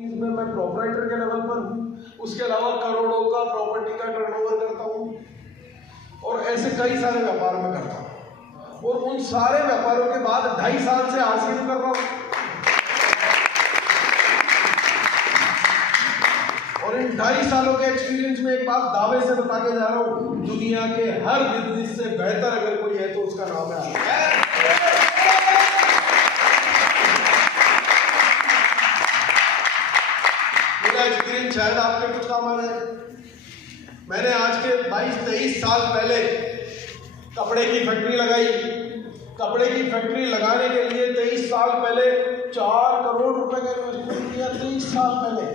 इसमें मैं प्रोपराइटर के लेवल पर हूँ, उसके अलावा करोड़ों का प्रॉपर्टी का टर्नओवर करता हूँ और ऐसे कई सारे व्यापार में करता हूँ। और उन सारे व्यापारों के बाद 2.5 साल से आरसीएम कर रहा हूँ और इन 2.5 सालों के एक्सपीरियंस में एक बात दावे से बता के जा रहा हूँ, दुनिया के हर बिजनेस से बेहतर अगर कोई है तो उसका नाम है एक्सपीरियंस। शायद आपके कुछ काम आ रहे हैं। मैंने आज के 22-23 साल पहले कपड़े की फैक्ट्री लगाई। कपड़े की फैक्ट्री लगाने के लिए 23 साल पहले 4 करोड़ रुपए का इन्वेस्टमेंट किया। 23 साल पहले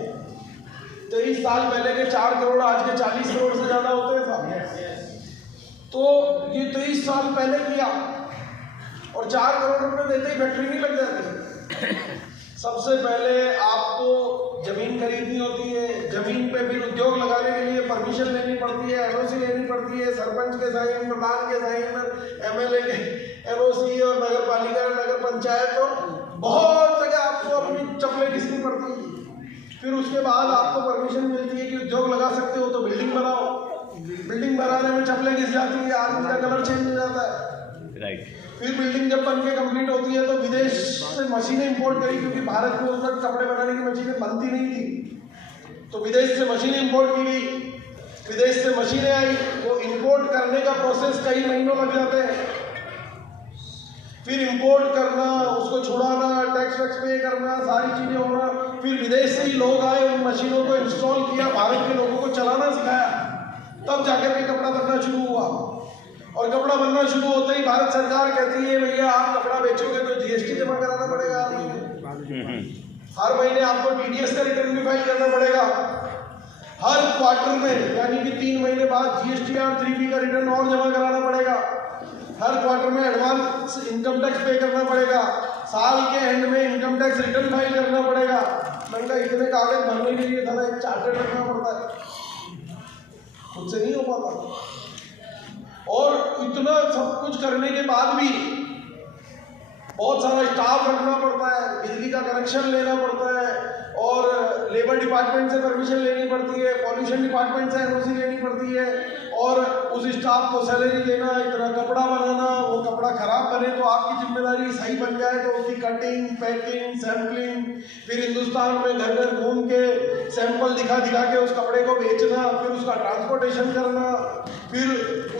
23 साल पहले के 4 करोड़ आज के 40 करोड़ से ज्यादा होते थे। तो ये 23 साल पहले किया और 4 करोड़ रुपए देते ही फैक्ट्री नहीं लग जाती। सबसे पहले आपको जमीन खरीदनी होती है, जमीन पे फिर उद्योग लगाने के लिए परमिशन लेनी पड़ती है, एनओसी लेनी पड़ती है, सरपंच के साइन, प्रधान के साइन, एमएलए के एनओसी और नगर पालिका नगर पंचायत और बहुत जगह आपको अपनी चप्पलें घिसनी पड़ती है। फिर उसके बाद आपको परमिशन मिलती है कि उद्योग लगा सकते हो तो बिल्डिंग बनाओ। बिल्डिंग बनाने में चप्पलें घिस जाती है, आदमी का कलर चेंज हो जाता है। राइट। फिर बिल्डिंग जब बन के कंप्लीट होती है तो विदेश से मशीनें इंपोर्ट करी, क्योंकि भारत में उस वक्त कपड़े बनाने की मशीनें बनती नहीं थी, तो विदेश से मशीनें इंपोर्ट की गई। विदेश से मशीनें आई, वो इंपोर्ट करने का प्रोसेस कई महीनों लग जाते हैं। फिर इंपोर्ट करना, उसको छुड़ाना, टैक्स वैक्स पे करना, सारी चीजें होना। फिर विदेश से ही लोग आए, उन मशीनों को इंस्टॉल किया, भारत के लोगों को चलाना सिखाया, तब जाकर के कपड़ा बनना शुरू हुआ। और कपड़ा बनना शुरू होते ही भारत सरकार कहती है भैया आप कपड़ा बेचोगे तो जीएसटी जमा कराना पड़ेगा हर महीने आपको टीडीएस का रिटर्न भी फाइल करना पड़ेगा। हर क्वार्टर में यानी कि 3 महीने बाद जीएसटीआर 3B का रिटर्न और जमा कराना पड़ेगा। हर क्वार्टर में एडवांस इनकम टैक्स पे करना पड़ेगा। साल के एंड में इनकम टैक्स रिटर्न फाइल करना पड़ेगा। मैंने कहा इतने कागज भरने के लिए था एक चार्टर रखना पड़ता है, खुद से नहीं हो पाता। और इतना सब कुछ करने के बाद भी बहुत सारा स्टाफ रखना पड़ता है, बिजली का कनेक्शन लेना पड़ता है और लेबर डिपार्टमेंट से परमिशन लेनी पड़ती है, पॉल्यूशन डिपार्टमेंट से एनओसी लेनी पड़ती है और उस स्टाफ को सैलरी देना, इतना कपड़ा बनाना, वो कपड़ा खराब बने तो आपकी जिम्मेदारी, सही बन जाए तो उसकी कटिंग, पैकिंग, सैम्पलिंग, फिर हिंदुस्तान में घर घर घूम के सैंपल दिखा दिखा के उस कपड़े को बेचना, फिर उसका ट्रांसपोर्टेशन करना, फिर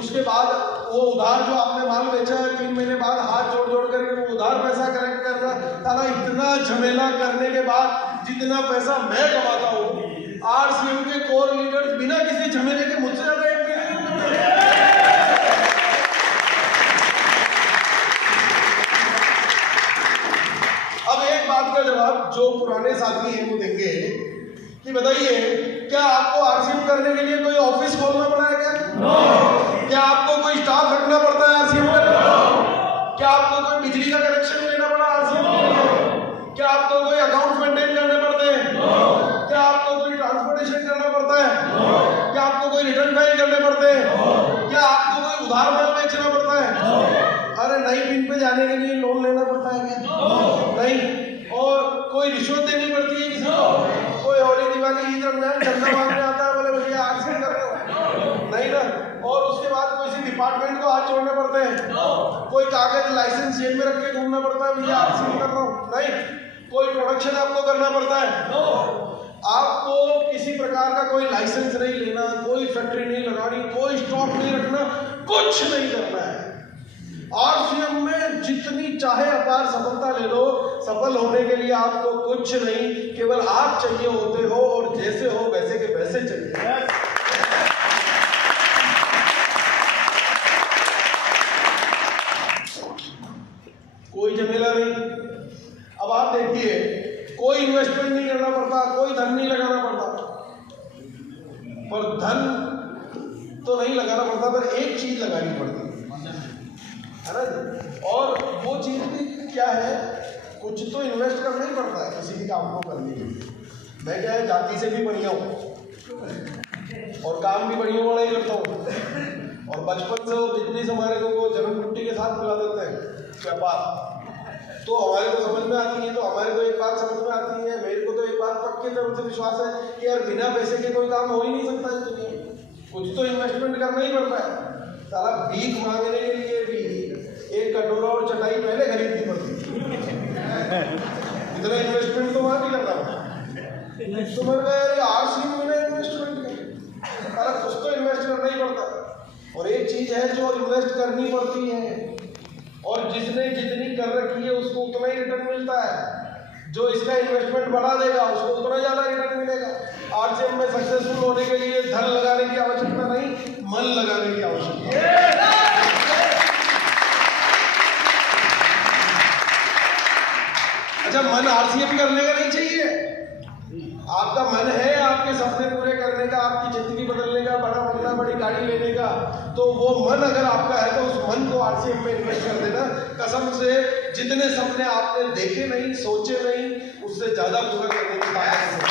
उसके बाद वो उधार जो आपने माल बेचा है 3 महीने बाद हाथ जोड़ जोड़ करके वो उधार पैसा कलेक्ट करना। सारा इतना झमेला करने के बाद जितना पैसा मैं कमाता हूँ, आरसीएम के कोर लीडर्स बिना किसी झमेले के मुझसे ज्यादा अब एक बात का जवाब जो पुराने साथी हैं वो देंगे कि बताइए क्या आपको आरसीएम करने के लिए कोई ऑफिस खोलना पड़ा है क्या? क्या आपको कोई स्टाफ रखना पड़ता है आरसीएम करने? क्या आपको कोई बिजली का कनेक्शन लेना पड़ा आरसीएम के लिए? क्या आपको कोई अकाउंट मेंटेन करने पड़ते हैं? क्या आपको कोई ट्रांसपोर्टेशन करना पड़ता है? क्या आपको कोई रिटर्न फाइल करने पड़ते हैं? क्या आपको कोई उधार माल बेचना पड़ता है? अरे नई पिन पे जाने के लिए लोन लेना पड़ता है क्या? नहीं। और कोई रिश्वत देनी पड़ती है किसी को? कोई होली दिवाली ईद रमजान चंदा मांगने आता है, बोले भैया आरसीएम कर रहे हो? नहीं ना। और उसके बाद किसी डिपार्टमेंट को हाथ जोड़ने पड़ते हैं, कोई कागज लाइसेंस जेब में रख के घूमना पड़ता है भैया आरसीएम कर रहा हूँ? नहीं। कोई प्रोडक्शन आपको करना पड़ता है? आपको किसी प्रकार का कोई लाइसेंस नहीं लेना, कोई फैक्ट्री नहीं लगानी, कोई स्टॉक नहीं रखना, कुछ नहीं करना है। आरसीएम में जितनी चाहे अपार सफलता ले लो, सफल होने के लिए आपको कुछ नहीं, केवल आप चाहिए होते हो और जैसे हो वैसे के वैसे चाहिए। कोई झमेला नहीं। अब आप देखिए कोई इन्वेस्टमेंट नहीं करना पड़ता, कोई धन नहीं लगाना पड़ता, पर धन तो नहीं लगाना पड़ता पर एक चीज लगानी पड़ती है ना। और वो चीज भी क्या है, कुछ तो इन्वेस्ट करना ही पड़ता है किसी भी काम को करने के लिए। मैं क्या है जाति से भी बढ़िया हूँ और काम भी बढ़िया वाला ही करता हूँ और बचपन से वो बिजनेस हमारे को जन्म कुट्टी के साथ मिला देते हैं व्यापार, तो हमारे को समझ में आती है। तो हमारे को एक बात समझ में आती है, मेरे को तो एक एक बात पक्के तरह से विश्वास है कि यार बिना पैसे के कोई काम हो ही नहीं सकता इस दुनिया में, कुछ तो इन्वेस्टमेंट करना ही पड़ता है। साला भीख मांगने के लिए भी एक कटोरा और चटाई पहले खरीदनी पड़ती है, इतना इन्वेस्टमेंट तो वहां भी करना पड़ता है। तो मैंने आरसीएम में इन्वेस्टमेंट सारा कुछ तो इन्वेस्ट करना ही पड़ता है। और एक चीज है जो इन्वेस्ट करनी पड़ती है और जिसने जितनी कर रखी है उसको उतना ही रिटर्न मिलता है, जो इसका इन्वेस्टमेंट बढ़ा देगा उसको उतना ज्यादा रिटर्न मिलेगा। आरसीएम में सक्सेसफुल होने के लिए धन लगाने की आवश्यकता नहीं, मन लगाने की आवश्यकता है। अच्छा, मन आरसीएम करने का नहीं चाहिए, आपका मन है आपके सपने पूरे करने का, आपकी जिंदगी बदलने का, बड़ा बंगला बड़ी गाड़ी लेने का, तो वो मन अगर आपका है तो उस मन को आरसीएम में इन्वेस्ट कर देना। कसम से जितने सपने आपने देखे नहीं, सोचे नहीं, उससे ज्यादा पूरा करने की ताकत है।